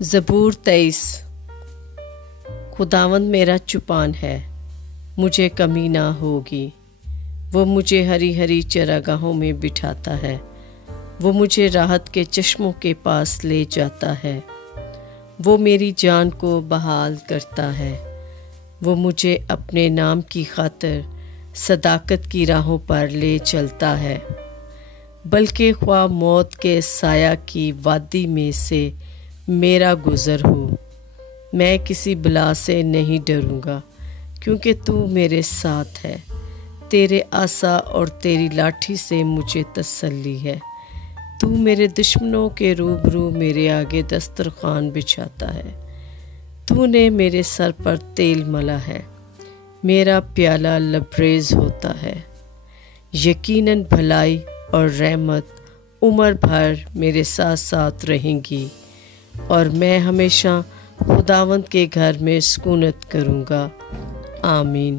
زبور 23۔ خداوند میرا چوپان ہے، مجھے کمی نہ ہوگی۔ وہ مجھے ہری ہری چراگاہوں میں بٹھاتا ہے، وہ مجھے راحت کے چشموں کے پاس لے جاتا ہے۔ وہ میری جان کو بحال کرتا ہے، وہ مجھے اپنے نام کی خاطر صداقت کی راہوں پر لے چلتا ہے۔ بلکہ خواہ موت کے سایہ کی وادی میں سے میرا گزر ہو، میں کسی بلا سے نہیں ڈروں گا، کیونکہ تو میرے ساتھ ہے۔ تیرے عصا اور تیری لاٹھی سے مجھے تسلی ہے۔ تو میرے دشمنوں کے روبرو میرے آگے دسترخوان بچھاتا ہے۔ تو نے میرے سر پر تیل ملا ہے، میرا پیالہ لبریز ہوتا ہے۔ یقیناً بھلائی اور رحمت عمر بھر میرے ساتھ ساتھ رہیں گی، اور میں ہمیشہ خداوند کے گھر میں سکونت کروں گا۔ آمین۔